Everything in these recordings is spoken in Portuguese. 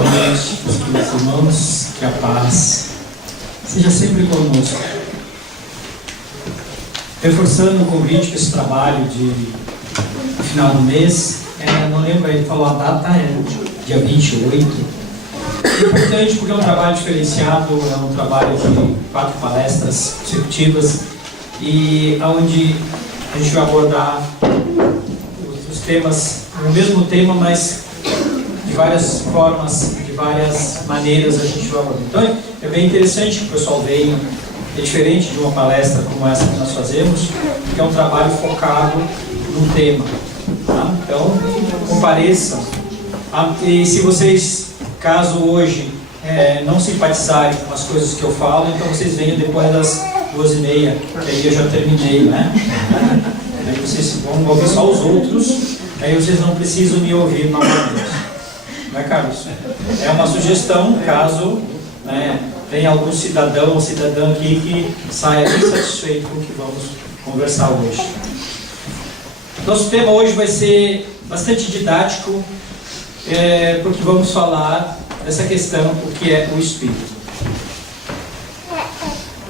Boa noite, meus queridos irmãos, que a paz seja sempre conosco. Reforçando o convite para esse trabalho de final do mês, não lembro, ele falou a data, é dia 28. É importante porque é um trabalho diferenciado, é um trabalho de 4 palestras consecutivas e onde a gente vai abordar os temas, o mesmo tema, mas de várias formas, de várias maneiras a gente vai abordar. Então é bem interessante que o pessoal venha, é diferente de uma palestra como essa que nós fazemos, que é um trabalho focado num tema. Tá? Então, compareçam. E se vocês, caso hoje não simpatizarem com as coisas que eu falo, então vocês venham depois das 2h30, que aí eu já terminei, né? Aí vocês vão ouvir só os outros, aí vocês não precisam me ouvir novamente. Não é, Carlos? É uma sugestão, caso tenha algum cidadão ou cidadã aqui que saia insatisfeito com o que vamos conversar hoje. Nosso tema hoje vai ser bastante didático, porque vamos falar dessa questão, o que é o Espírito.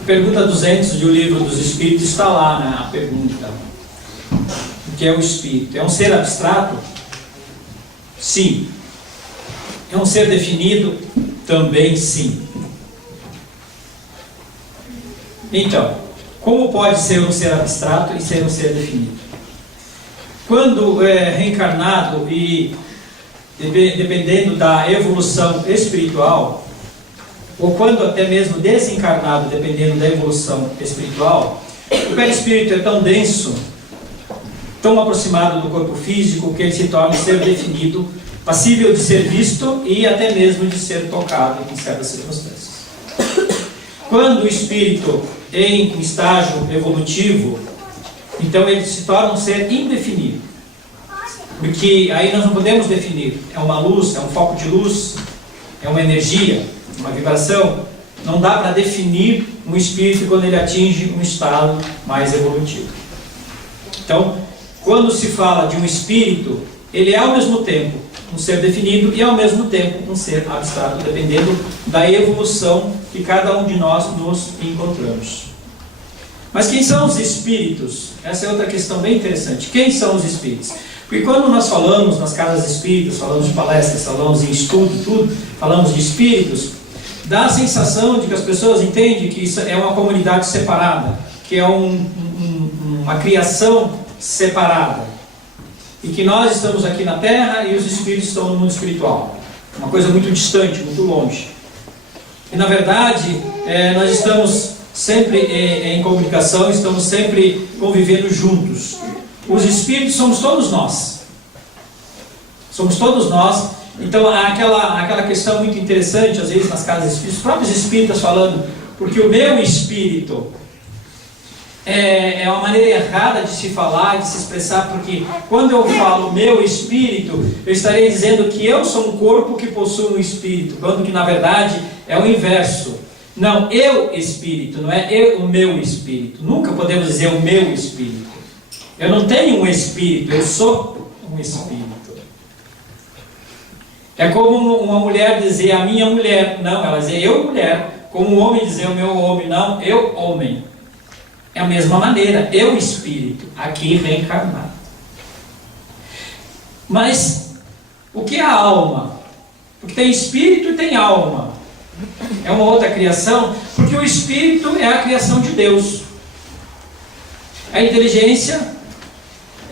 Pergunta 200 do Livro dos Espíritos está lá, né, a pergunta. O que é o Espírito? É um ser abstrato? Sim. É um ser definido? Também sim. Então, como pode ser um ser abstrato e ser um ser definido? Quando é reencarnado e dependendo da evolução espiritual, ou quando até mesmo desencarnado, dependendo da evolução espiritual, o perispírito é tão denso, tão aproximado do corpo físico, que ele se torna um ser definido, passível de ser visto e até mesmo de ser tocado em certas circunstâncias. Quando o espírito em estágio evolutivo, então ele se torna um ser indefinido, porque aí nós não podemos definir, é uma luz, é um foco de luz, é uma energia, uma vibração. Não dá para definir um espírito quando ele atinge um estado mais evolutivo. Então, quando se fala de um espírito, ele é ao mesmo tempo um ser definido e ao mesmo tempo um ser abstrato, dependendo da evolução que cada um de nós nos encontramos. Mas quem são os espíritos? Essa é outra questão bem interessante. Quem são os espíritos? Porque quando nós falamos nas casas espíritas, falamos de palestras, falamos em estudo, tudo, falamos de espíritos, dá a sensação de que as pessoas entendem que isso é uma comunidade separada, que é uma criação separada, e que nós estamos aqui na Terra e os espíritos estão no mundo espiritual. Uma coisa muito distante, muito longe. E na verdade, nós estamos sempre em comunicação, estamos sempre convivendo juntos. Os espíritos somos todos nós. Somos todos nós. Então há aquela questão muito interessante, às vezes nas casas espíritas, os próprios espíritas falando, porque o meu espírito é uma maneira errada de se falar, de se expressar, porque quando eu falo meu espírito, eu estarei dizendo que eu sou um corpo que possui um espírito, quando que na verdade é o inverso. Não, eu espírito, não é eu o meu espírito. Nunca podemos dizer o meu espírito. Eu não tenho um espírito, eu sou um espírito. É como uma mulher dizer a minha mulher, não, ela dizer eu mulher. Como um homem dizer o meu homem, não, eu homem. É a mesma maneira, eu espírito, aqui reencarnado. Mas o que é a alma? Porque tem espírito e tem alma. É uma outra criação, porque o espírito é a criação de Deus. A inteligência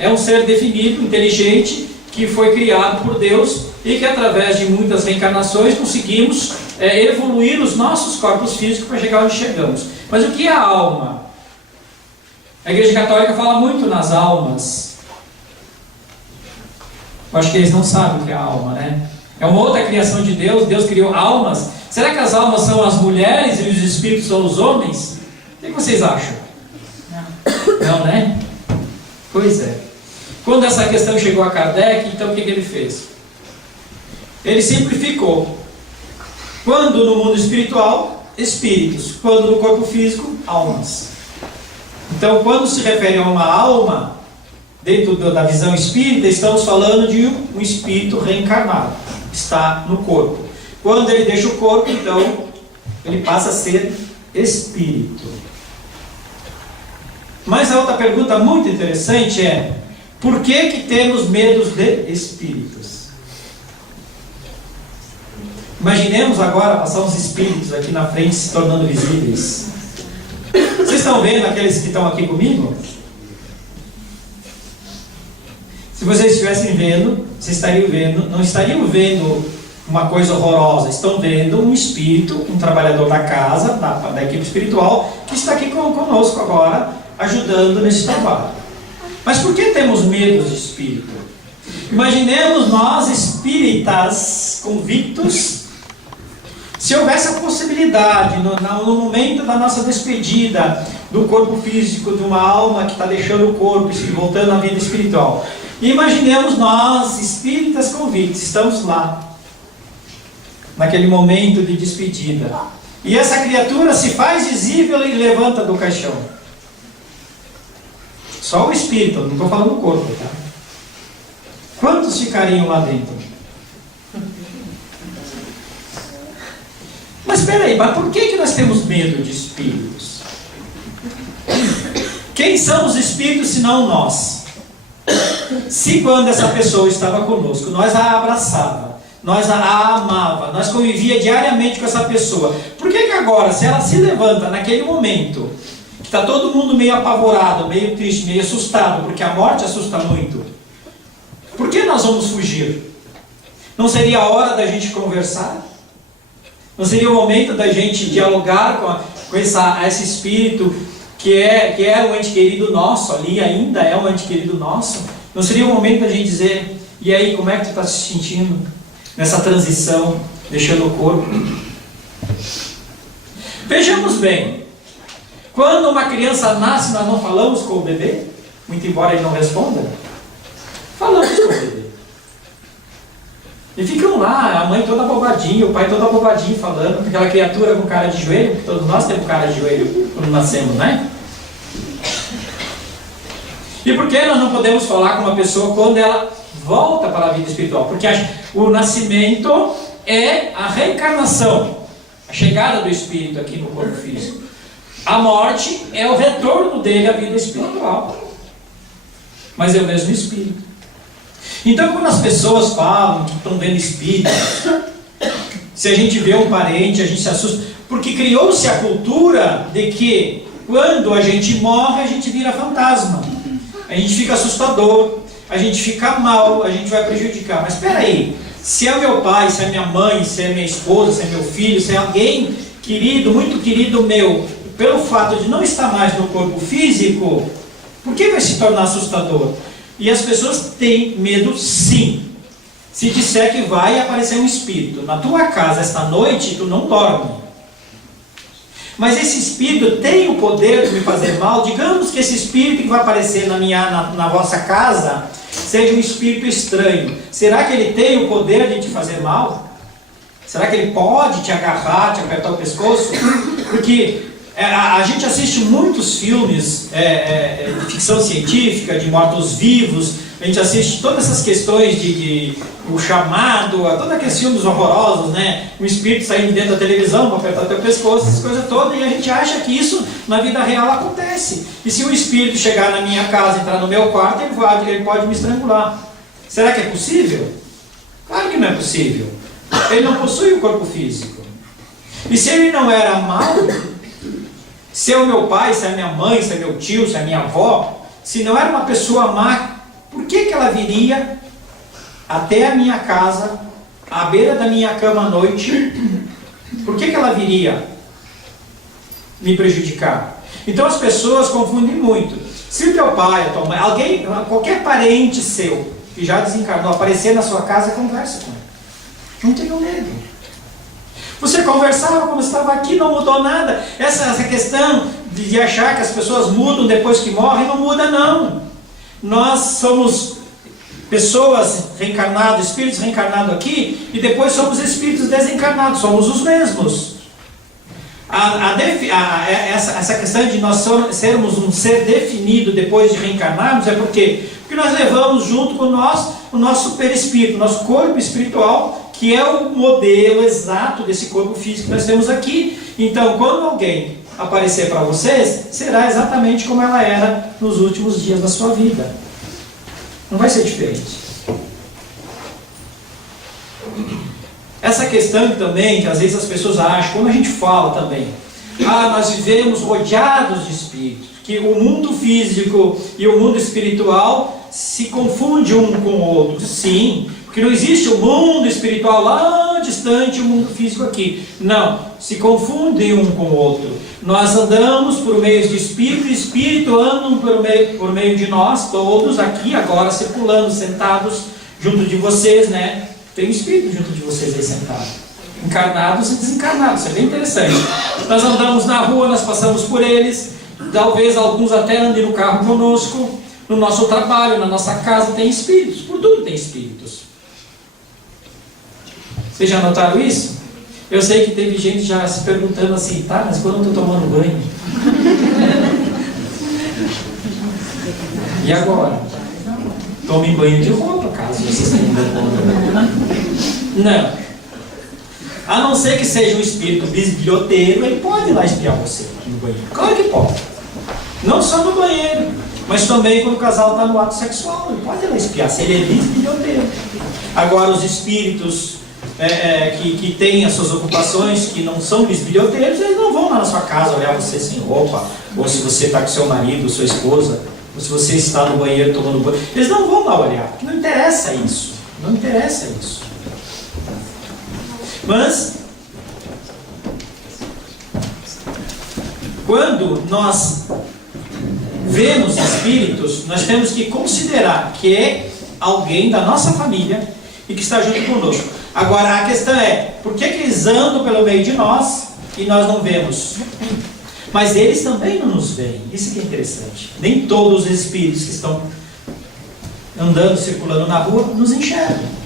é um ser definido, inteligente, que foi criado por Deus e que através de muitas reencarnações conseguimos evoluir os nossos corpos físicos para chegar onde chegamos. Mas o que é a alma? A Igreja Católica fala muito nas almas. Eu acho que eles não sabem o que é a alma, né? É uma outra criação de Deus. Deus criou almas. Será que as almas são as mulheres e os espíritos são os homens? O que vocês acham? Não, né? Pois é. Quando essa questão chegou a Kardec, então o que ele fez? Ele simplificou. Quando no mundo espiritual, espíritos. Quando no corpo físico, almas. Então, quando se refere a uma alma, dentro da visão espírita, estamos falando de um espírito reencarnado, está no corpo. Quando ele deixa o corpo, então, ele passa a ser espírito. Mas a outra pergunta muito interessante é: por que temos medo de espíritos? Imaginemos agora passar uns espíritos aqui na frente se tornando visíveis. Vocês estão vendo aqueles que estão aqui comigo? Se vocês estivessem vendo, vocês estariam vendo, não estariam vendo uma coisa horrorosa, estão vendo um espírito, um trabalhador da casa, da equipe espiritual, que está aqui conosco agora, ajudando nesse trabalho. Mas por que temos medo de espírito? Imaginemos nós, espíritas convictos, se houvesse a possibilidade, no momento da nossa despedida do corpo físico, de uma alma que está deixando o corpo e voltando à vida espiritual. Imaginemos nós, espíritas convictos, estamos lá, naquele momento de despedida. E essa criatura se faz visível e levanta do caixão. Só o espírito, não estou falando o corpo, tá? Quantos ficariam lá dentro? Mas espera aí, mas por que nós temos medo de espíritos? Quem são os espíritos senão nós? Se quando essa pessoa estava conosco, nós a abraçava, nós a amava, nós convivia diariamente com essa pessoa, por que agora, se ela se levanta naquele momento, que está todo mundo meio apavorado, meio triste, meio assustado, porque a morte assusta muito, por que nós vamos fugir? Não seria a hora da gente conversar? Não seria o momento da gente dialogar com esse espírito que é um ente querido nosso ali, ainda é um ente querido nosso? Não seria o momento da gente dizer: e aí, como é que tu está se sentindo nessa transição, deixando o corpo? Vejamos bem, quando uma criança nasce, nós não falamos com o bebê, muito embora ele não responda, falamos com o bebê. E ficam lá, a mãe toda bobadinha, o pai todo bobadinho falando, aquela criatura com cara de joelho, porque todos nós temos cara de joelho quando nascemos, né? E por que nós não podemos falar com uma pessoa quando ela volta para a vida espiritual? Porque o nascimento é a reencarnação, a chegada do espírito aqui no corpo físico. A morte é o retorno dele à vida espiritual. Mas é o mesmo espírito. Então, quando as pessoas falam que estão vendo espíritos, se a gente vê um parente, a gente se assusta, porque criou-se a cultura de que quando a gente morre, a gente vira fantasma, a gente fica assustador, a gente fica mal, a gente vai prejudicar. Mas espera aí, se é meu pai, se é minha mãe, se é minha esposa, se é meu filho, se é alguém querido, muito querido meu, pelo fato de não estar mais no corpo físico, por que vai se tornar assustador? E as pessoas têm medo, sim. Se disser que vai aparecer um espírito na tua casa esta noite, tu não dorme. Mas esse espírito tem o poder de me fazer mal. Digamos que esse espírito que vai aparecer na vossa casa seja um espírito estranho. Será que ele tem o poder de te fazer mal? Será que ele pode te agarrar, te apertar o pescoço? Porque a gente assiste muitos filmes de ficção científica, de mortos-vivos, a gente assiste todas essas questões de o chamado, todos aqueles filmes horrorosos, né? O espírito saindo dentro da televisão para apertar teu pescoço, essas coisas todas, e a gente acha que isso na vida real acontece. E se um espírito chegar na minha casa, entrar no meu quarto, ele pode me estrangular. Será que é possível? Claro que não é possível. Ele não possui um corpo físico. E se ele não era mau, se é o meu pai, se é a minha mãe, se é meu tio, se é a minha avó, se não era uma pessoa má, por que ela viria até a minha casa, à beira da minha cama à noite? Por que ela viria me prejudicar? Então as pessoas confundem muito. Se o teu pai, a tua mãe, alguém, qualquer parente seu que já desencarnou, aparecer na sua casa, conversa com ele. Não tenha medo. Você conversava quando estava aqui, não mudou nada. Essa questão de achar que as pessoas mudam depois que morrem, não muda não. Nós somos pessoas reencarnadas, espíritos reencarnados aqui, e depois somos espíritos desencarnados, somos os mesmos. Essa questão de nós sermos um ser definido depois de reencarnarmos é porque nós levamos junto com nós o nosso perispírito, o nosso corpo espiritual, que é o modelo exato desse corpo físico que nós temos aqui. Então, quando alguém aparecer para vocês, será exatamente como ela era nos últimos dias da sua vida. Não vai ser diferente. Essa questão também, que às vezes as pessoas acham, como a gente fala também, nós vivemos rodeados de espíritos, que o mundo físico e o mundo espiritual se confundem um com o outro. Sim, porque não existe o mundo espiritual lá distante e o mundo físico aqui. Não, se confundem um com o outro. Nós andamos por meio de espírito, e espírito andam por meio de nós, todos aqui agora circulando, sentados junto de vocês, né? Tem um espírito junto de vocês aí sentado. Encarnados e desencarnados, isso é bem interessante. Nós andamos na rua, nós passamos por eles, talvez alguns até andem no carro conosco, no nosso trabalho, na nossa casa tem espíritos, por tudo tem espíritos. Vocês já notaram isso? Eu sei que teve gente já se perguntando assim, tá, mas quando eu estou tomando banho? E agora? Tome banho de roupa, caso vocês tenham conta. Não. A não ser que seja um espírito bisbilhoteiro, ele pode ir lá espiar você no banheiro. Claro que pode. Não só no banheiro, mas também quando o casal está no ato sexual. Ele pode ir lá espiar, se ele é bisbilhoteiro. Agora, os espíritos que têm as suas ocupações, que não são bisbilhoteiros, eles não vão lá na sua casa olhar você sem roupa, ou se você está com seu marido, sua esposa, ou se você está no banheiro tomando banho. Eles não vão lá olhar, porque não interessa isso. Não interessa isso. Mas, quando nós vemos espíritos, nós temos que considerar que é alguém da nossa família e que está junto conosco. Agora, a questão é, por que eles andam pelo meio de nós e nós não vemos? Mas eles também não nos veem. Isso que é interessante. Nem todos os espíritos que estão andando, circulando na rua, nos enxergam.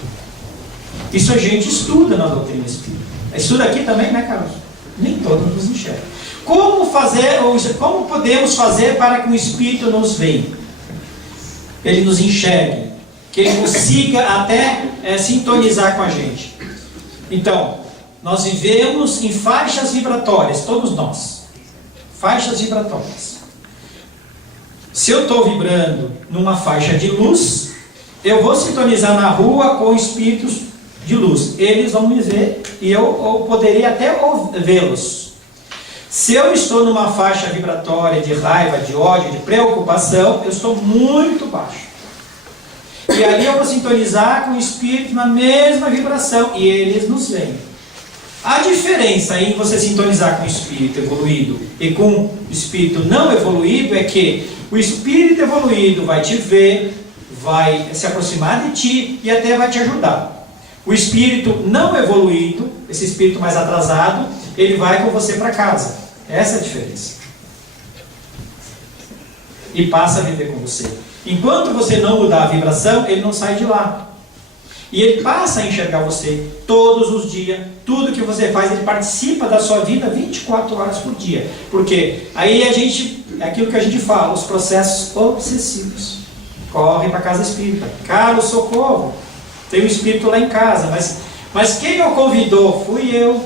Isso a gente estuda na doutrina espírita. Estuda aqui também, né, Carlos? Nem todos nos enxergam. Como podemos fazer para que o espírito nos veja? Ele nos enxergue. Que ele consiga até sintonizar com a gente. Então, nós vivemos em faixas vibratórias, todos nós. Faixas vibratórias. Se eu estou vibrando numa faixa de luz, eu vou sintonizar na rua com espíritos de luz. Eles vão me ver e eu poderia até vê-los. Se eu estou numa faixa vibratória de raiva, de ódio, de preocupação, eu estou muito baixo. E ali eu vou sintonizar com o espírito na mesma vibração e eles nos veem. A diferença em você sintonizar com o espírito evoluído e com o espírito não evoluído é que o espírito evoluído vai te ver, vai se aproximar de ti e até vai te ajudar. O espírito não evoluído, esse espírito mais atrasado, ele vai com você para casa. Essa é a diferença. E passa a viver com você. Enquanto você não mudar a vibração, ele não sai de lá. E ele passa a enxergar você todos os dias. Tudo que você faz, ele participa da sua vida 24 horas por dia. Porque aí é aquilo que a gente fala, os processos obsessivos. Corre para a casa espírita. Carlos, socorro. Tem um espírito lá em casa. Mas quem o convidou? Fui eu.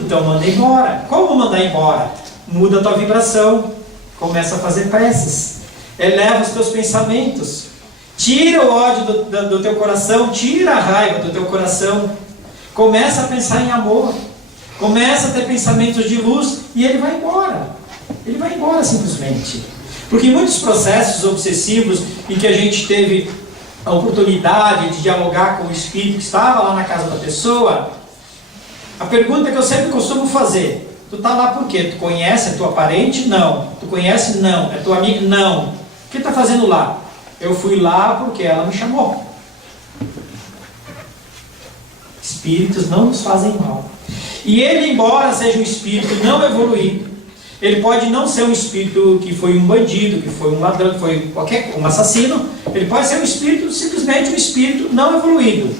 Então manda embora. Como mandar embora? Muda a tua vibração. Começa a fazer preces. Eleva os teus pensamentos. Tira o ódio do teu coração. Tira a raiva do teu coração. Começa a pensar em amor. Começa a ter pensamentos de luz. E ele vai embora. Ele vai embora simplesmente. Porque em muitos processos obsessivos em que a gente teve a oportunidade de dialogar com o espírito que estava lá na casa da pessoa, a pergunta que eu sempre costumo fazer: tu está lá por quê? Tu conhece? É tua parente? Não. Tu conhece? Não. É tua amiga? Não. O que está fazendo lá? Eu fui lá porque ela me chamou. Espíritos não nos fazem mal. E ele, embora seja um espírito não evoluído, ele pode não ser um espírito que foi um bandido, que foi um ladrão, que foi um assassino. Ele pode ser um espírito, simplesmente um espírito não evoluído.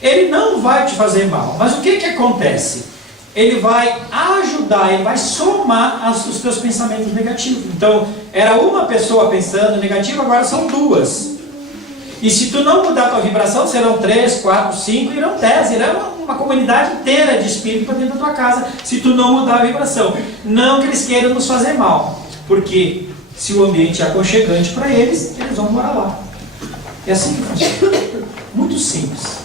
Ele não vai te fazer mal. Mas o que acontece? Ele vai ajudar, ele vai somar os teus pensamentos negativos. Então, era uma pessoa pensando negativo, agora são duas. E se tu não mudar a tua vibração, serão 3, 4, 5, irão 10, irão uma comunidade inteira de espírito para dentro da tua casa, se tu não mudar a vibração. Não que eles queiram nos fazer mal, porque se o ambiente é aconchegante para eles, eles vão morar lá. É assim que funciona. Muito simples.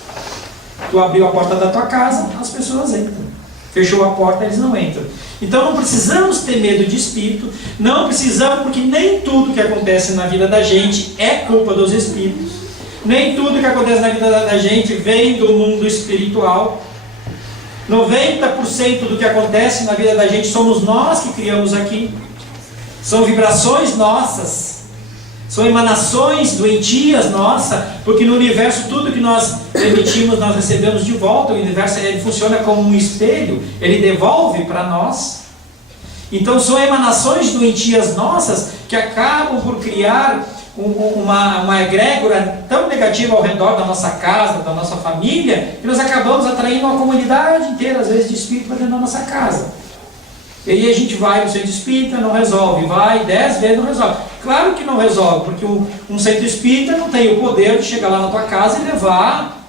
Tu abriu a porta da tua casa, as pessoas entram. Fechou a porta, eles não entram. Então não precisamos ter medo de espírito, não precisamos, porque nem tudo que acontece na vida da gente é culpa dos espíritos. Nem tudo que acontece na vida da gente vem do mundo espiritual. 90% do que acontece na vida da gente somos nós que criamos aqui. São vibrações nossas. São emanações doentias nossas, porque no universo tudo que nós emitimos, nós recebemos de volta. O universo ele funciona como um espelho, ele devolve para nós. Então são emanações doentias nossas que acabam por criar uma egrégora tão negativa ao redor da nossa casa, da nossa família, que nós acabamos atraindo uma comunidade inteira, às vezes, de espírito para dentro da nossa casa. E aí a gente vai no centro espírita, não resolve, vai 10 vezes, não resolve. Claro que não resolve, porque um centro espírita não tem o poder de chegar lá na tua casa e levar,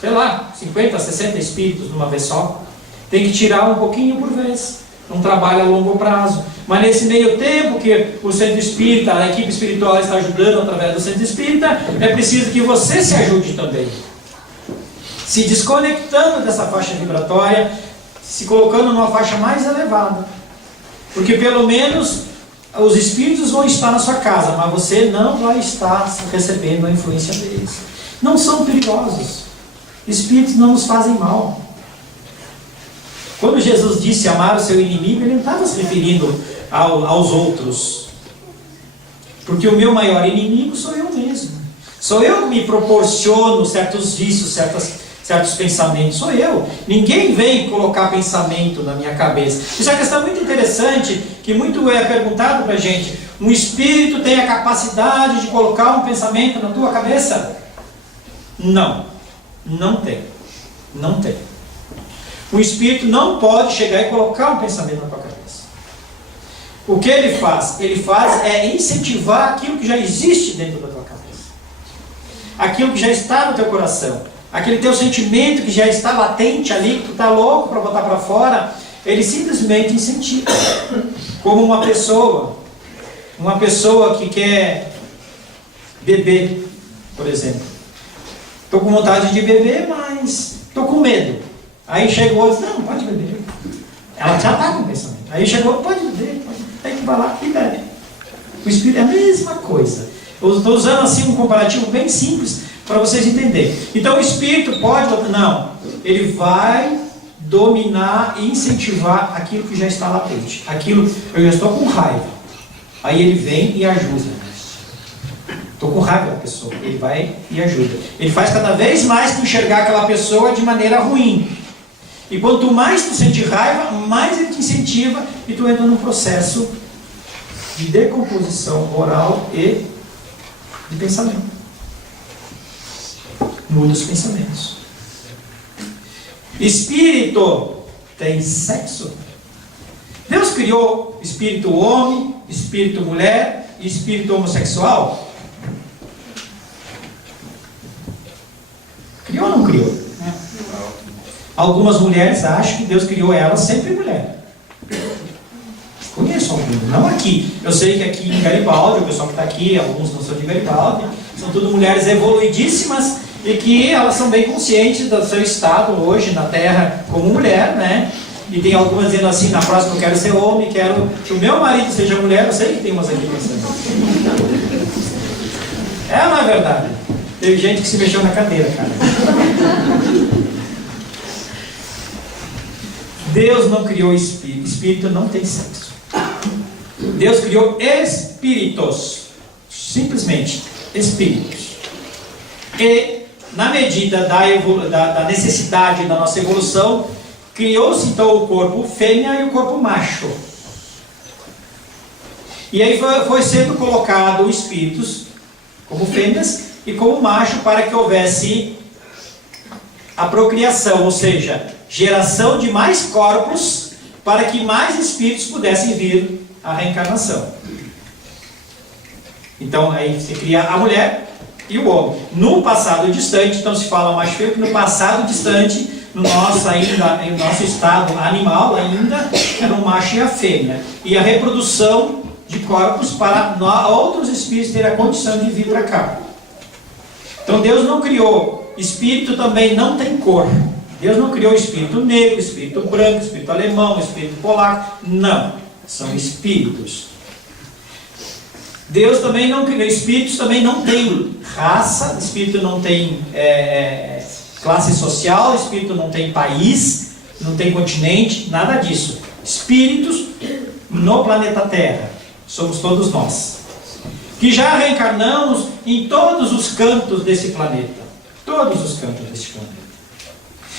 sei lá, 50, 60 espíritos de uma vez só. Tem que tirar um pouquinho por vez. Um trabalho a longo prazo. Mas nesse meio tempo que o centro espírita, a equipe espiritual está ajudando através do centro espírita, é preciso que você se ajude também. Se desconectando dessa faixa vibratória, se colocando numa faixa mais elevada. Porque pelo menos os espíritos vão estar na sua casa, mas você não vai estar recebendo a influência deles. Não são perigosos. Espíritos não nos fazem mal. Quando Jesus disse amar o seu inimigo, ele não estava se referindo aos outros. Porque o meu maior inimigo sou eu mesmo. Sou eu que me proporciono certos vícios, certos pensamentos. Sou eu. Ninguém vem colocar pensamento na minha cabeça. Isso é uma questão muito interessante, que muito é perguntado para a gente. Um espírito tem a capacidade de colocar um pensamento na tua cabeça? Não. Não tem. Não tem. O espírito não pode chegar e colocar um pensamento na tua cabeça. O que ele faz? Ele faz é incentivar aquilo que já existe dentro da tua cabeça. Aquilo que já está no teu coração. Aquele teu sentimento que já está latente ali, que tu está louco para botar para fora, ele simplesmente incentiva. Como uma pessoa que quer beber, por exemplo. Estou com vontade de beber, mas estou com medo. Aí chegou outro, não, pode beber. Ela já está com pensamento. Aí chegou, pode beber, pode. Aí tu vai lá e bebe. O espírito é a mesma coisa. Eu estou usando assim um comparativo bem simples para vocês entenderem. Então o espírito pode, não, ele vai dominar e incentivar aquilo que já está latente. Aquilo, eu já estou com raiva. Aí ele vem e ajuda. Estou com raiva da pessoa. Ele vai e ajuda. Ele faz cada vez mais tu enxergar aquela pessoa de maneira ruim. E quanto mais tu sente raiva, mais ele te incentiva e tu entra num processo de decomposição moral e de pensamento. Muda os pensamentos. Espírito tem sexo? Deus criou espírito homem, espírito mulher e espírito homossexual? Criou ou não criou? Algumas mulheres acham que Deus criou elas sempre mulher. Conheço algumas, não aqui. Eu sei que aqui em Garibaldi, o pessoal que está aqui, alguns não são de Garibaldi, são tudo mulheres evoluidíssimas e que elas são bem conscientes do seu estado hoje na Terra como mulher, né? E tem algumas dizendo assim, na próxima eu quero ser homem, quero que o meu marido seja mulher. Eu sei que tem umas aqui pensando. É, não é verdade? Teve gente que se mexeu na cadeira, cara. Deus não criou espírito. Espírito não tem sexo. Deus criou espíritos. Simplesmente espíritos. E na medida da necessidade da nossa evolução, criou-se então o corpo fêmea e o corpo macho. E aí foi sendo colocado espíritos como fêmeas e como macho para que houvesse a procriação, ou seja, geração de mais corpos para que mais espíritos pudessem vir à reencarnação. Então aí se cria a mulher, e o homem. No passado distante, então se fala mais feio que no passado distante, no nosso estado animal ainda, era um macho e a fêmea. E a reprodução de corpos para outros espíritos terem a condição de vir para cá. Então Deus não criou, espírito também não tem cor. Deus não criou espírito negro, espírito branco, espírito alemão, espírito polaco. Não, são espíritos. Deus também não criou, espíritos também não tem raça, espírito não tem classe social, espírito não tem país, não tem continente, nada disso. Espíritos no planeta Terra, somos todos nós, que já reencarnamos em todos os cantos desse planeta. Todos os cantos desse planeta.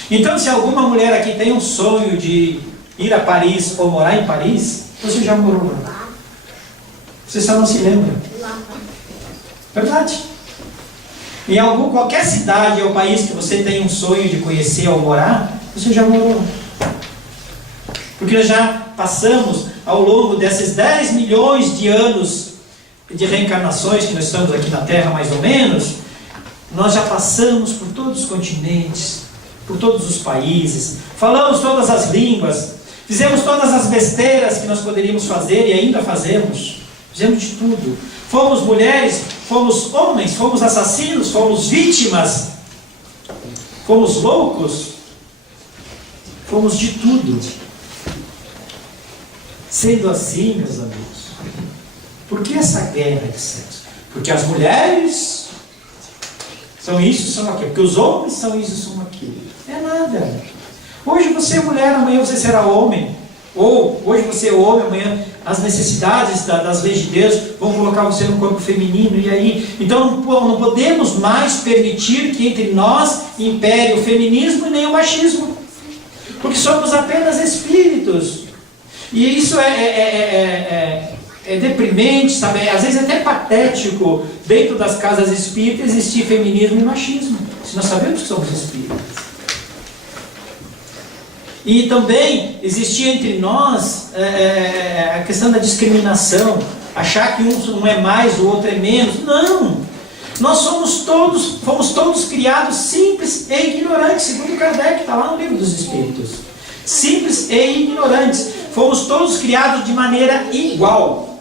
Então, se alguma mulher aqui tem um sonho de ir a Paris ou morar em Paris, você já morou lá. Você só não se lembra. Verdade. Em qualquer cidade ou país que você tem um sonho de conhecer ou morar, você já morou lá. Porque nós já passamos ao longo desses 10 milhões de anos de reencarnações que nós estamos aqui na Terra, mais ou menos, nós já passamos por todos os continentes, por todos os países, falamos todas as línguas, fizemos todas as besteiras que nós poderíamos fazer e ainda fazemos, fizemos de tudo. Fomos mulheres, fomos homens, fomos assassinos, fomos vítimas, fomos loucos, fomos de tudo. Sendo assim, meus amigos, por que essa guerra de sexo? Porque as mulheres são isso, são aquilo. Porque os homens são isso, são aquilo. É nada. Hoje você é mulher, amanhã você será homem. Ou hoje você é homem, amanhã as necessidades das leis de Deus vão colocar você no corpo feminino. E aí, então não podemos mais permitir que entre nós impere o feminismo e nem o machismo. Porque somos apenas espíritos. E isso é deprimente, sabe? Às vezes é até patético dentro das casas espíritas existir feminismo e machismo, se nós sabemos que somos espíritas. E também existia entre nós a questão da discriminação, achar que um é mais, o outro é menos. Não! Nós fomos todos criados simples e ignorantes, segundo Kardec, está lá no Livro dos Espíritos. Simples e ignorantes. Fomos todos criados de maneira igual.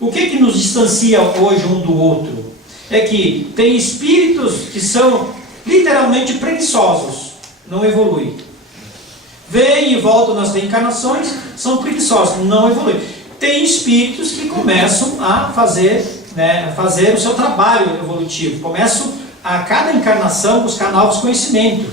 O que nos distancia hoje um do outro? É que tem espíritos que são literalmente preguiçosos, não evoluem. Vêm e voltam nas reencarnações, são preguiçosos, não evoluem. Tem espíritos que começam a fazer o seu trabalho evolutivo. Começam a cada encarnação buscar novos conhecimentos,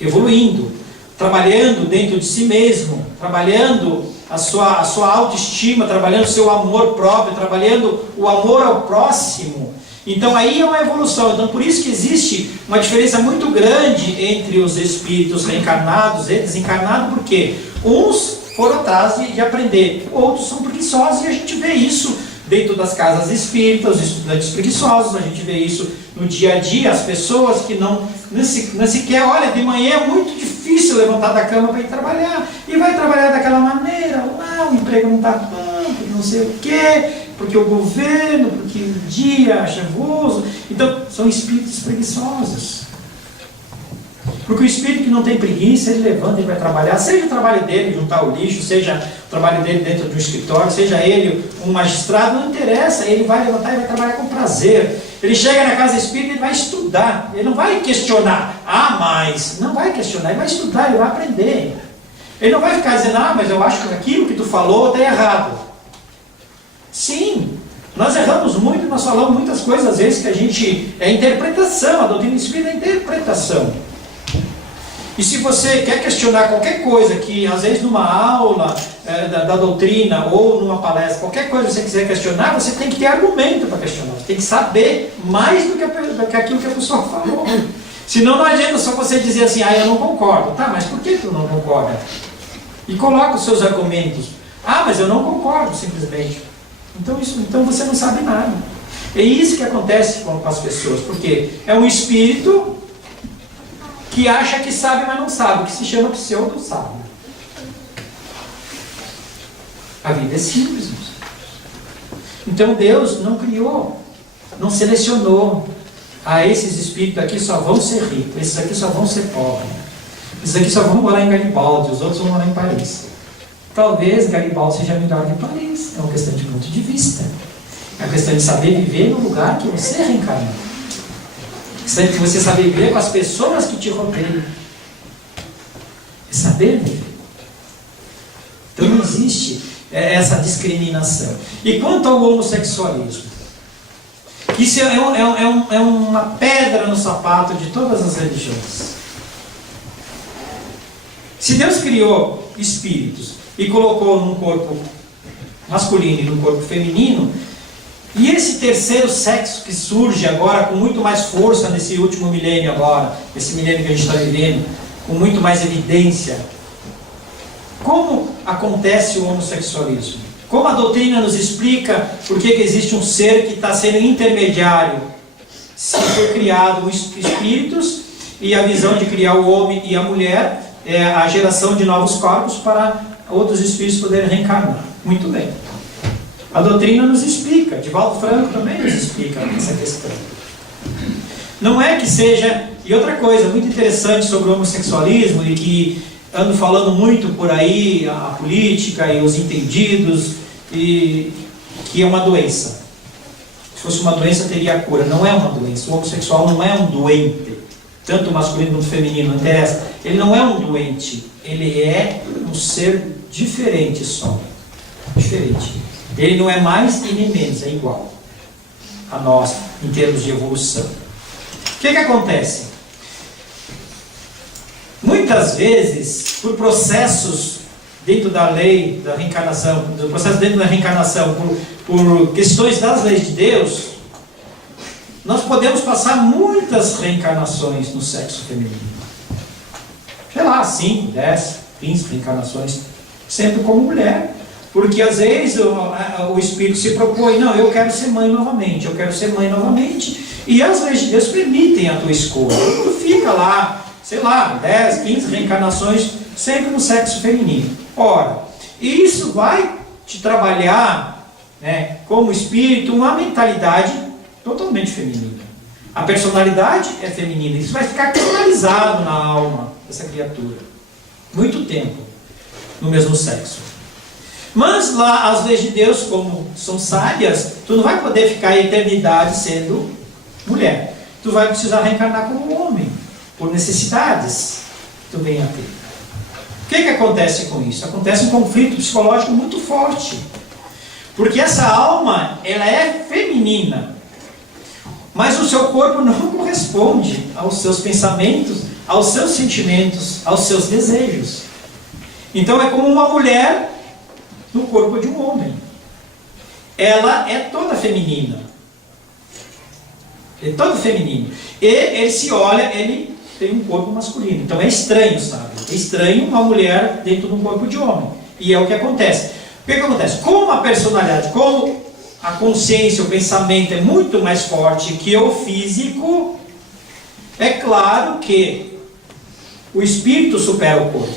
evoluindo, trabalhando dentro de si mesmo, trabalhando a sua autoestima, trabalhando o seu amor próprio, trabalhando o amor ao próximo. Então aí é uma evolução. Então por isso que existe uma diferença muito grande entre os espíritos reencarnados e desencarnados, porque uns foram atrás de aprender, outros são preguiçosos, e a gente vê isso dentro das casas espíritas, os estudantes preguiçosos, a gente vê isso no dia a dia, as pessoas que não sequer, olha, de manhã é muito difícil levantar da cama para ir trabalhar, e vai trabalhar daquela maneira, o emprego não está bom, porque não sei o quê, porque o governo, porque o dia é chuvoso. Então, são espíritos preguiçosos. Porque o espírito que não tem preguiça, ele levanta e vai trabalhar, seja o trabalho dele, juntar o lixo, seja o trabalho dele dentro de um escritório, seja ele um magistrado, não interessa, ele vai levantar e vai trabalhar com prazer. Ele chega na casa espírita e ele vai estudar, ele não vai questionar, mas não vai questionar, ele vai estudar, ele vai aprender. Ele não vai ficar dizendo, mas eu acho que aquilo que tu falou está errado. Sim, nós erramos muito, nós falamos muitas coisas, às vezes, que a gente, é interpretação, a doutrina espírita é interpretação. E se você quer questionar qualquer coisa que, às vezes, numa aula da doutrina ou numa palestra, qualquer coisa que você quiser questionar, você tem que ter argumento para questionar. Você tem que saber mais do que aquilo que a pessoa falou. Senão não adianta só você dizer assim, eu não concordo. Tá, mas por que tu não concorda? E coloca os seus argumentos. Mas eu não concordo, simplesmente. Então você não sabe nada. É isso que acontece com as pessoas, porque é um espírito que acha que sabe, mas não sabe, que se chama pseudo-sábio. A vida é simples. Então Deus não criou não selecionou. Esses espíritos aqui só vão ser ricos, esses aqui só vão ser pobres, esses aqui só vão morar em Garibaldi, os outros vão morar em Paris. Talvez Garibaldi seja melhor que Paris, é uma questão de ponto de vista. É uma questão de saber viver no lugar que você reencarnou. É questão de você saber viver com as pessoas que te rodeiam. É saber viver. Então não existe essa discriminação. E quanto ao homossexualismo? Isso é uma pedra no sapato de todas as religiões. Se Deus criou espíritos e colocou num corpo masculino e num corpo feminino, e esse terceiro sexo que surge agora com muito mais força nesse último milênio agora, esse milênio que a gente está vivendo, com muito mais evidência, como acontece o homossexualismo? Como a doutrina nos explica por que existe um ser que está sendo intermediário? Se foi criado os espíritos e a visão de criar o homem e a mulher é a geração de novos corpos para outros espíritos poderem reencarnar. Muito bem. A doutrina nos explica, Divaldo Franco também nos explica essa questão. Não é que seja... E outra coisa muito interessante sobre o homossexualismo, e que ando falando muito por aí, a política e os entendidos, e que é uma doença. Se fosse uma doença, teria a cura. Não é uma doença. O homossexual não é um doente. Tanto o masculino quanto o feminino, não interessa. Ele não é um doente. Ele é um ser diferente só. Diferente. Ele não é mais e nem menos, é igual a nós, em termos de evolução. O que acontece? Muitas vezes, por processos dentro da lei da reencarnação, do processo dentro da reencarnação, por questões das leis de Deus, nós podemos passar muitas reencarnações no sexo feminino. Sei lá, 5, 10, 15 reencarnações, sempre como mulher. Porque às vezes o espírito se propõe, não, eu quero ser mãe novamente, eu quero ser mãe novamente, e as leis de Deus permitem a tua escolha. Tu fica lá, sei lá, 10, 15 reencarnações, sempre no sexo feminino. Ora, isso vai te trabalhar, né, como espírito, uma mentalidade totalmente feminina. A personalidade é feminina, isso vai ficar canalizado na alma dessa criatura. Muito tempo no mesmo sexo. Mas lá as leis de Deus, como são sábias, tu não vai poder ficar a eternidade sendo mulher. Tu vai precisar reencarnar como homem, por necessidades que tu venha a ter. O que acontece com isso? Acontece um conflito psicológico muito forte. Porque essa alma, ela é feminina. Mas o seu corpo não corresponde aos seus pensamentos, aos seus sentimentos, aos seus desejos. Então é como uma mulher no corpo de um homem. Ela é toda feminina. É todo feminino. E ele se olha, ele tem um corpo masculino. Então é estranho, sabe? É estranho uma mulher dentro de um corpo de homem. E é o que acontece. O que acontece? Como a personalidade, como a consciência, o pensamento é muito mais forte que o físico, é claro que o espírito supera o corpo.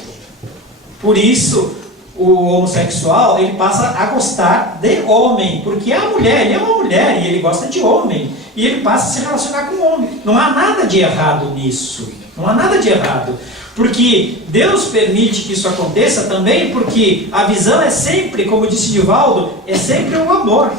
Por isso, o homossexual, ele passa a gostar de homem, porque a mulher, ele é uma mulher e ele gosta de homem, e ele passa a se relacionar com o homem. Não há nada de errado nisso, não há nada de errado, porque Deus permite que isso aconteça também, porque a visão é sempre, como disse Divaldo, é sempre o amor.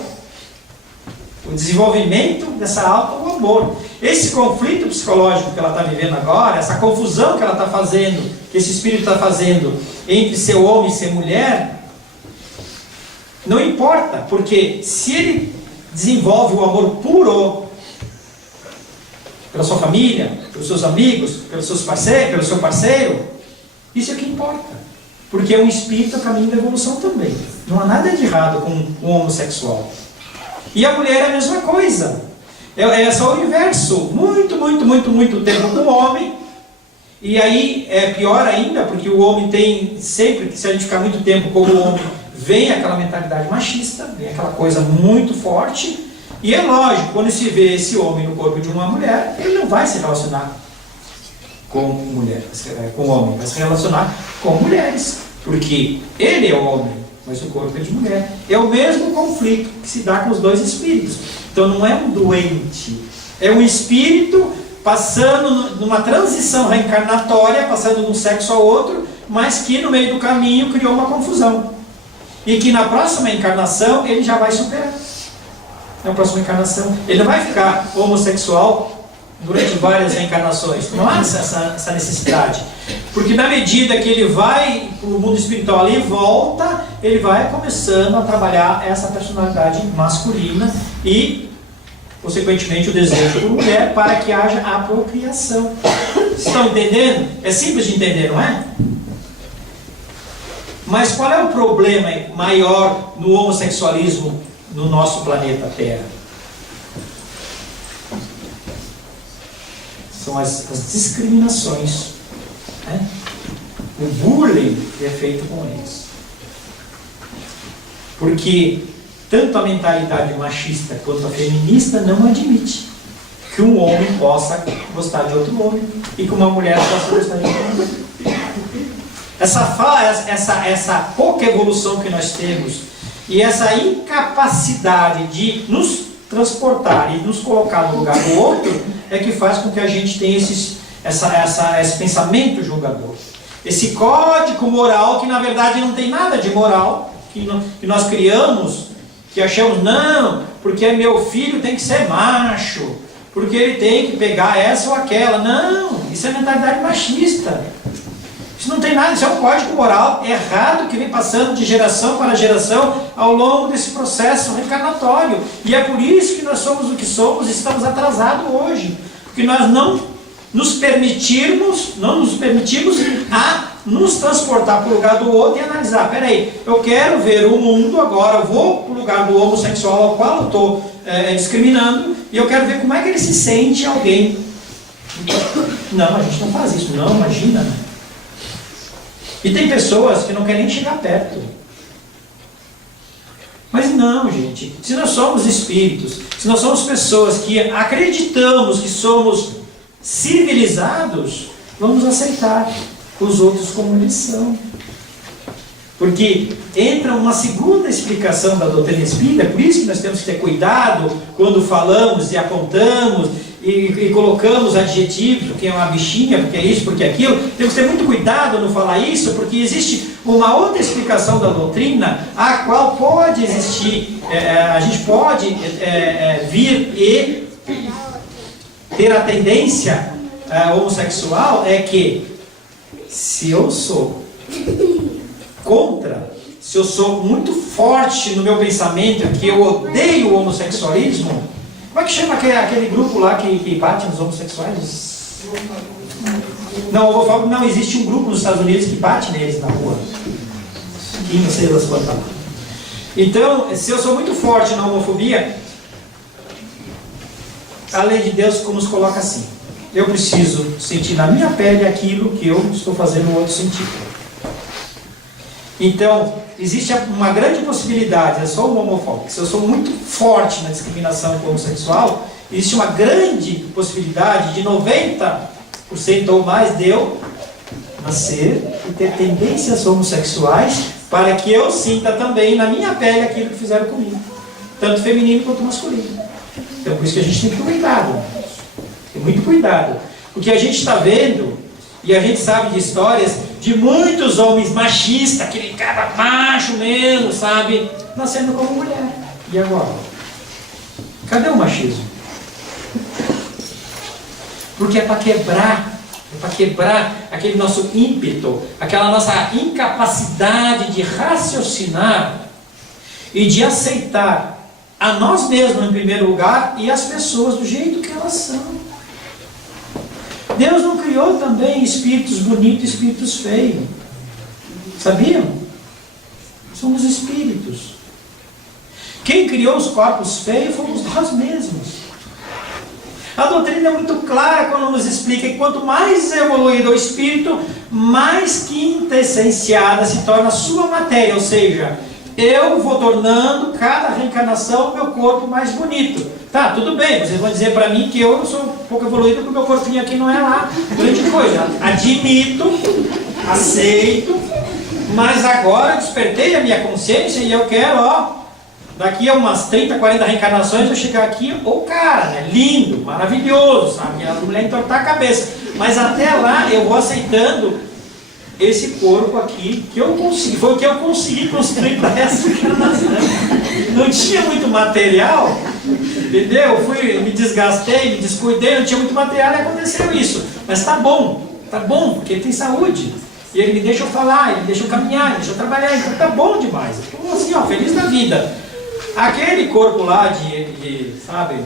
O desenvolvimento dessa alma é o amor. Esse conflito psicológico que ela está vivendo agora, essa confusão que ela está fazendo, que esse espírito está fazendo entre ser homem e ser mulher, não importa, porque se ele desenvolve o amor puro pela sua família, pelos seus amigos, pelos seus parceiros, pelo seu parceiro, isso é o que importa, porque é um espírito a caminho da evolução também. Não há nada de errado com o homossexual. E a mulher é a mesma coisa. É só o inverso. Muito tempo com o homem. E aí é pior ainda, porque o homem tem sempre, se a gente ficar muito tempo com o homem, vem aquela mentalidade machista, vem aquela coisa muito forte. E é lógico, quando se vê esse homem no corpo de uma mulher, ele não vai se relacionar com mulher, com homem, vai se relacionar com mulheres. Porque ele é homem, mas o corpo é de mulher. É o mesmo conflito que se dá com os dois espíritos. Então não é um doente, é um espírito passando numa transição reencarnatória, passando de um sexo ao outro, mas que no meio do caminho criou uma confusão. E que na próxima encarnação ele já vai superar. Na próxima encarnação ele não vai ficar homossexual durante várias reencarnações. Não há essa necessidade. Porque na medida que ele vai para o mundo espiritual e volta, ele vai começando a trabalhar essa personalidade masculina e, consequentemente, o desejo por mulher para que haja a procriação. Vocês estão entendendo? É simples de entender, não é? Mas qual é o problema maior no homossexualismo no nosso planeta Terra? São as discriminações, né? O bullying que é feito com eles. Porque tanto a mentalidade machista quanto a feminista não admite que um homem possa gostar de outro homem e que uma mulher possa gostar de outro homem. Essa pouca evolução que nós temos e essa incapacidade de nos transportar e nos colocar no lugar do outro é que faz com que a gente tenha esse pensamento julgador. Esse código moral que na verdade não tem nada de moral, que nós criamos, que achamos, não, porque meu filho tem que ser macho, porque ele tem que pegar essa ou aquela. Não, isso é mentalidade machista. Isso não tem nada, isso é um código moral errado que vem passando de geração para geração ao longo desse processo reencarnatório. E é por isso que nós somos o que somos e estamos atrasados hoje. Porque nós não nos permitimos a nos transportar para o lugar do outro e analisar, peraí, eu quero ver o mundo agora, eu vou para o lugar do homossexual ao qual eu estou discriminando, e eu quero ver como é que ele se sente alguém. Não, a gente não faz isso, não, imagina. E tem pessoas que não querem nem chegar perto. Mas não, gente, se nós somos espíritos, se nós somos pessoas que acreditamos que somos civilizados, vamos aceitar os outros como eles são. Porque entra uma segunda explicação da doutrina espírita, por isso que nós temos que ter cuidado quando falamos e apontamos e colocamos adjetivos, porque é uma bichinha, porque é isso, porque é aquilo. Temos que ter muito cuidado no falar isso, porque existe uma outra explicação da doutrina, a qual pode existir, a gente pode vir e ter a tendência homossexual, é que se eu sou contra, se eu sou muito forte no meu pensamento, que eu odeio o homossexualismo, como é que chama aquele grupo lá que bate nos homossexuais? Não, não existe um grupo nos Estados Unidos que bate neles na rua. Que não sei das quantas. Então, se eu sou muito forte na homofobia, a lei de Deus nos coloca assim: eu preciso sentir na minha pele aquilo que eu estou fazendo o outro sentir. Então, existe uma grande possibilidade, eu sou um homofóbico, se eu sou muito forte na discriminação homossexual, existe uma grande possibilidade de 90% ou mais de eu nascer e ter tendências homossexuais para que eu sinta também na minha pele aquilo que fizeram comigo, tanto feminino quanto masculino. Então, por isso que a gente tem que ter cuidado, tem muito cuidado, porque a gente está vendo e a gente sabe de histórias de muitos homens machistas, aquele cara macho mesmo, sabe, nascendo como mulher. E agora? Cadê o machismo? Porque é para quebrar aquele nosso ímpeto, aquela nossa incapacidade de raciocinar e de aceitar a nós mesmos em primeiro lugar e as pessoas do jeito que elas são. Deus não criou também espíritos bonitos e espíritos feios. Sabiam? Somos espíritos. Quem criou os corpos feios fomos nós mesmos. A doutrina é muito clara quando nos explica que quanto mais evoluído o espírito, mais quintessenciada se torna a sua matéria. Ou seja, eu vou tornando cada reencarnação o meu corpo mais bonito. Tá, tudo bem, vocês vão dizer para mim que eu sou um pouco evoluído porque o meu corpinho aqui não é lá grande coisa. Admito, aceito, mas agora eu despertei a minha consciência e eu quero, daqui a umas 30, 40 reencarnações eu chegar aqui, o cara, né? Lindo, maravilhoso, sabe? A mulher entortar a cabeça. Mas até lá eu vou aceitando esse corpo aqui, que eu consegui, foi o que eu consegui construir para essa encarnação. Não tinha muito material, entendeu? Me desgastei, me descuidei, não tinha muito material e aconteceu isso. Mas tá bom, porque ele tem saúde. E ele me deixa eu falar, ele me deixa eu caminhar, ele me deixa eu trabalhar, então tá bom demais. Estou assim, ó, feliz da vida. Aquele corpo lá sabe,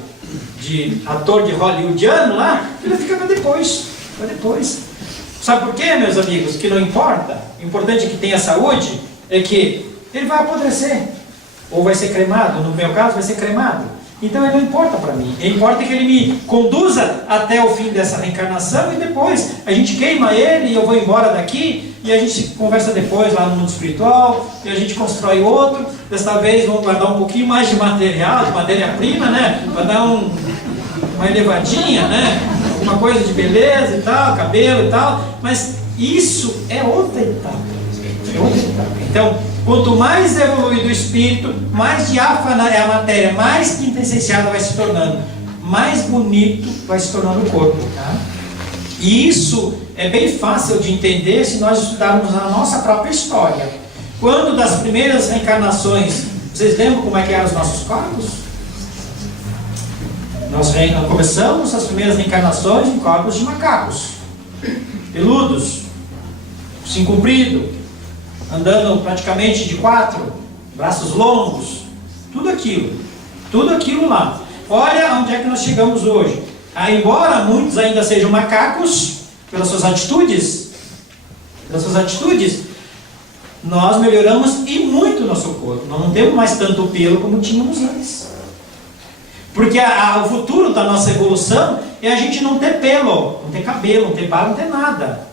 de ator de hollywoodiano lá, ele fica para depois. Sabe por quê, meus amigos? Que não importa. O importante é que tenha saúde, é que ele vai apodrecer. Ou vai ser cremado, no meu caso vai ser cremado. Então ele não importa para mim. Importa que ele me conduza até o fim dessa reencarnação e depois a gente queima ele e eu vou embora daqui e a gente conversa depois lá no mundo espiritual e a gente constrói outro. Desta vez vamos guardar um pouquinho mais de material, de matéria-prima, né? Para dar uma elevadinha, né? Uma coisa de beleza e tal, cabelo e tal, mas isso é outra etapa. Então, quanto mais evoluído o espírito, mais diáfana é a matéria, mais quintessenciada vai se tornando, mais bonito vai se tornando o corpo. Tá? E isso é bem fácil de entender se nós estudarmos a nossa própria história. Quando das primeiras reencarnações, vocês lembram como é que eram os nossos corpos? Nós começamos as primeiras reencarnações em corpos de macacos, peludos, assim comprido, andando praticamente de 4, braços longos, tudo aquilo lá. Olha onde é que nós chegamos hoje. Embora muitos ainda sejam macacos, pelas suas atitudes, nós melhoramos e muito o nosso corpo. Nós não temos mais tanto pelo como tínhamos antes. Porque o futuro da nossa evolução é a gente não ter pelo, não ter cabelo, não ter barba, não ter nada.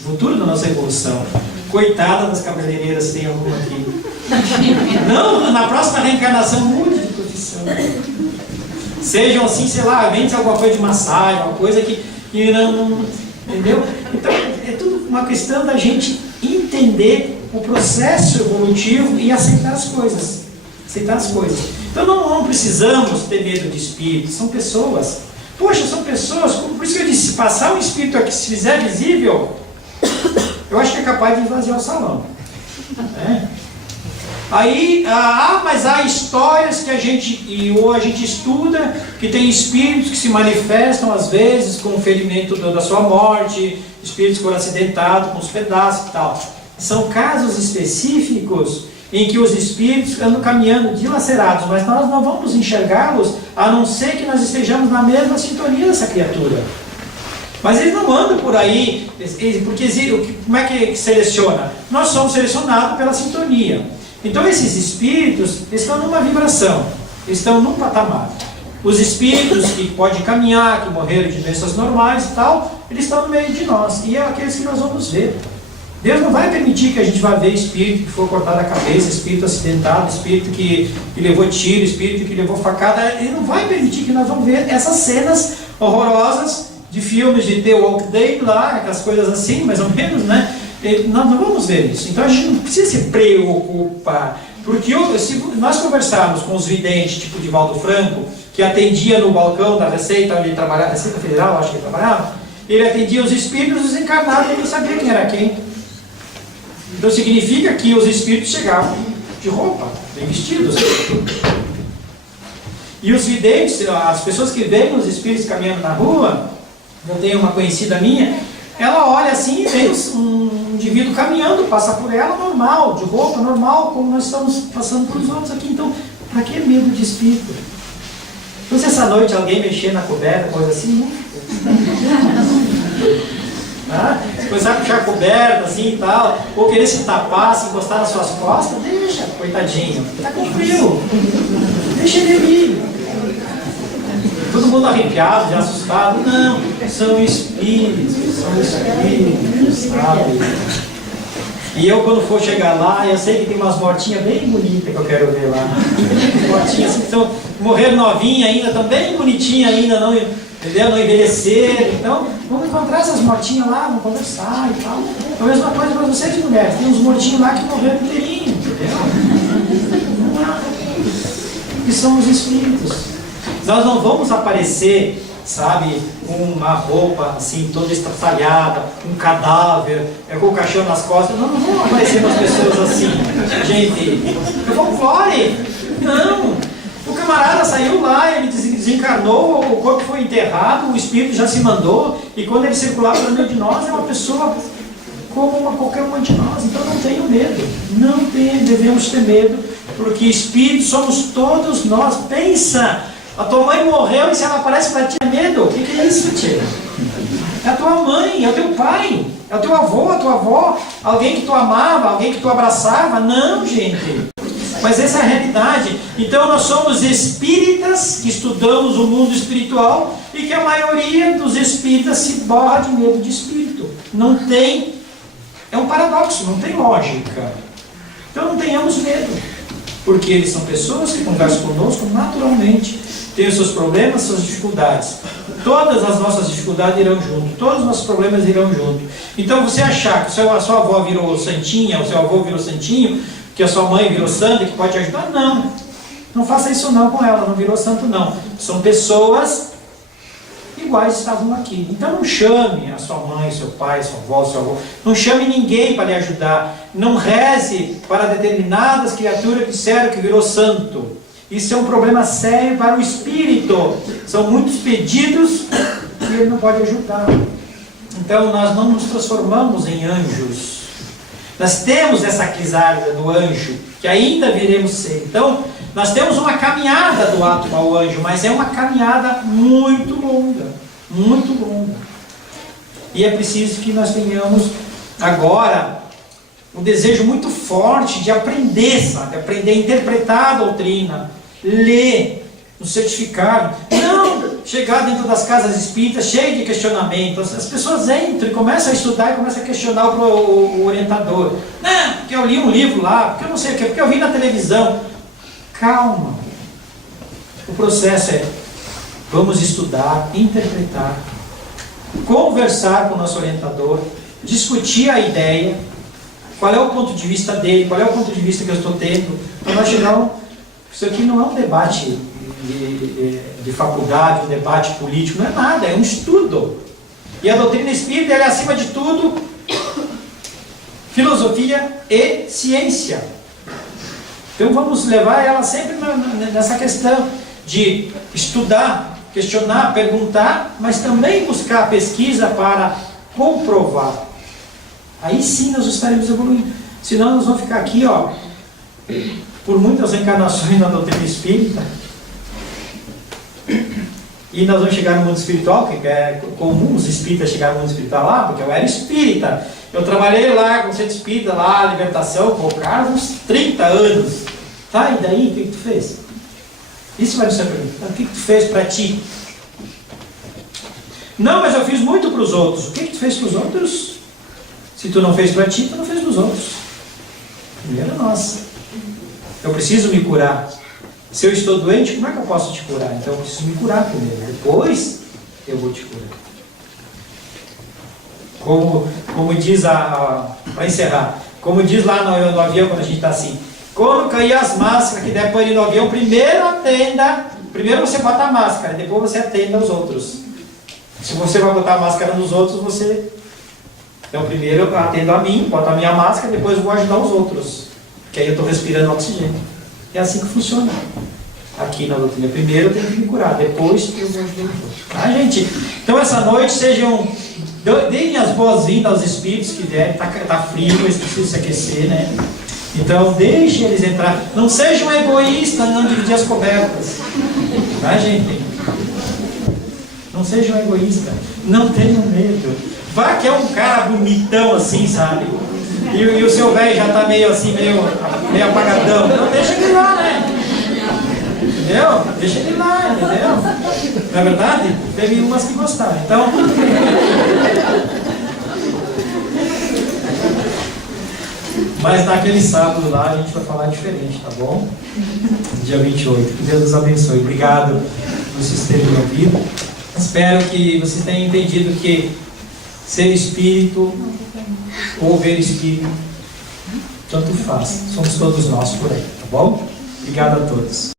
O futuro da nossa evolução. Coitada das cabeleireiras, tem alguma aqui. Não, na próxima reencarnação mude de profissão. Sejam assim, sei lá, vende alguma coisa de massagem, uma coisa que não, entendeu? Então, é tudo uma questão da gente entender o processo evolutivo e aceitar as coisas. Então não precisamos ter medo de espíritos, são pessoas. Poxa, são pessoas, por isso que eu disse, se passar um espírito aqui, se fizer visível, eu acho que é capaz de esvaziar o salão. Aí, mas há histórias que a gente estuda, que tem espíritos que se manifestam às vezes com o ferimento da sua morte, espíritos que foram acidentados com os pedaços e tal. São casos específicos em que os espíritos andam caminhando dilacerados, mas nós não vamos enxergá-los a não ser que nós estejamos na mesma sintonia dessa criatura. Mas eles não andam por aí, porque como é que seleciona? Nós somos selecionados pela sintonia. Então esses espíritos estão numa vibração, estão num patamar. Os espíritos que podem caminhar, que morreram de doenças normais e tal, eles estão no meio de nós, e é aqueles que nós vamos ver. Deus não vai permitir que a gente vá ver espírito que foi cortado a cabeça, espírito acidentado, espírito que levou tiro, espírito que levou facada. Ele não vai permitir que nós vamos ver essas cenas horrorosas de filmes de The Walking Dead lá, aquelas coisas assim, mais ou menos, né? Nós não vamos ver isso. Então a gente não precisa se preocupar. Porque se nós conversarmos com os videntes, tipo de Valdo Franco, que atendia no balcão da Receita, onde ele trabalhava, Receita Federal, acho que ele trabalhava, ele atendia os espíritos, os encarnados, ele não sabia quem era quem. Então significa que os espíritos chegavam de roupa, bem vestidos. E os videntes, as pessoas que veem os espíritos caminhando na rua, eu tenho uma conhecida minha, ela olha assim e vê um indivíduo caminhando, passa por ela normal, de roupa normal, como nós estamos passando por os outros aqui. Então, para que medo de espírito? Então, se essa noite alguém mexer na coberta, coisa assim, se começar a puxar a coberta assim e tal, ou querer se tapar, se encostar nas suas costas, deixa, coitadinho, está com frio, deixa ele ir. Todo mundo arrepiado, já assustado. Não, são espíritos, sabe? E eu, quando for chegar lá, eu sei que tem umas mortinhas bem bonitas que eu quero ver lá. Mortinhas assim, que estão morreram novinhas ainda, estão bem bonitinhas ainda, não, entendeu? Não envelheceram. Então, vamos encontrar essas mortinhas lá, vamos conversar e tal. A mesma coisa para vocês, mulheres. Tem uns mortinhos lá que morreram inteirinhos, entendeu? que são os espíritos. Nós não vamos aparecer, sabe, com uma roupa assim, toda estraçalhada, um cadáver, com o caixão nas costas. Não vão aparecer as pessoas assim, gente. Eu vou folclore. Não. O camarada saiu lá, ele desencarnou, o corpo foi enterrado, o espírito já se mandou, e quando ele circular pelo meio de nós, é uma pessoa como qualquer uma de nós. Então não tenham medo. Não devemos ter medo, porque espíritos somos todos nós. Pensa! A tua mãe morreu e se ela aparece para ti é medo. O que é isso, tia? É a tua mãe, é o teu pai, é o teu avô, a tua avó, alguém que tu amava, alguém que tu abraçava. Não, gente. Mas essa é a realidade. Então nós somos espíritas que estudamos o mundo espiritual e que a maioria dos espíritas se borra de medo de espírito. Não tem, é um paradoxo, não tem lógica. Então não tenhamos medo, porque eles são pessoas que conversam conosco naturalmente, têm os seus problemas, suas dificuldades. Todas as nossas dificuldades irão junto, todos os nossos problemas irão junto. Então você achar que a sua avó virou santinha, o seu avô virou santinho, que a sua mãe virou santa, que pode te ajudar, não faça isso não com ela, não virou santo não. São pessoas iguais, estavam aqui. Então não chame a sua mãe, seu pai, sua avó, seu avô, não chame ninguém para lhe ajudar, não reze para determinadas criaturas que disseram que virou santo. Isso é um problema sério para o espírito. São muitos pedidos e ele não pode ajudar. Então nós não nos transformamos em anjos. Nós temos essa crisálida do anjo, que ainda viremos ser. Então, nós temos uma caminhada do átomo ao anjo, mas é uma caminhada muito longa, muito longa. E é preciso que nós tenhamos agora um desejo muito forte de aprender, sabe? Aprender a interpretar a doutrina, ler no certificado. Não chegar dentro das casas espíritas cheio de questionamentos. As pessoas entram e começam a estudar e começam a questionar o orientador. Não, porque eu li um livro lá, porque eu não sei o que, porque eu vi na televisão. Calma. O processo é, vamos estudar, interpretar, conversar com o nosso orientador, discutir a ideia, qual é o ponto de vista dele, qual é o ponto de vista que eu estou tendo. Então nós chegamos, isso aqui não é um debate de faculdade, um debate político, não é nada, é um estudo. E a doutrina espírita é, acima de tudo, filosofia e ciência. Então vamos levar ela sempre nessa questão de estudar, questionar, perguntar, mas também buscar a pesquisa para comprovar. Aí sim nós estaremos evoluindo. Senão nós vamos ficar aqui, ó, por muitas encarnações na doutrina espírita, e nós vamos chegar no mundo espiritual, que é comum os espíritas chegarem no mundo espiritual lá, porque eu era espírita. Eu trabalhei lá com o centro espírita, lá, libertação, com o cara, uns 30 anos. Tá, e daí, o que tu fez? Isso vai me ser perguntado. O que tu fez para ti? Não, mas eu fiz muito para os outros. O que tu fez para os outros? Se tu não fez para ti, tu não fez para os outros. Primeiro nós. Eu preciso me curar. Se eu estou doente, como é que eu posso te curar? Então eu preciso me curar primeiro. Depois eu vou te curar. Como diz para encerrar, como diz lá no avião quando a gente está assim, quando cair as máscaras que der para ir no avião, primeiro você bota a máscara, depois você atenda aos outros. Se você vai botar a máscara nos outros, então primeiro eu atendo a mim, boto a minha máscara, depois eu vou ajudar os outros, que aí eu estou respirando oxigênio. É assim que funciona. Aqui na doutrina, primeiro eu tenho que me curar, depois eu vou ajudar os outros. Tá, gente? Então essa noite deem as boas-vindas aos espíritos que derem, tá frio, eles precisam se aquecer, né? Então deixe eles entrar. Não sejam egoístas, não dividir as cobertas. Tá, gente? Não sejam egoístas. Não tenham medo. Vá que é um cara bonitão assim, sabe? E o seu velho já está meio assim, meio apagadão. Então deixa ele lá, né? Entendeu? Deixa ele lá, entendeu? Na verdade, teve umas que gostaram. Então... Mas naquele sábado lá a gente vai falar diferente, tá bom? Dia 28. Que Deus nos abençoe. Obrigado por vocês terem ouvido. Espero que vocês tenham entendido que ser espírito ou ver espírito, tanto faz. Somos todos nós por aí, tá bom? Obrigado a todos.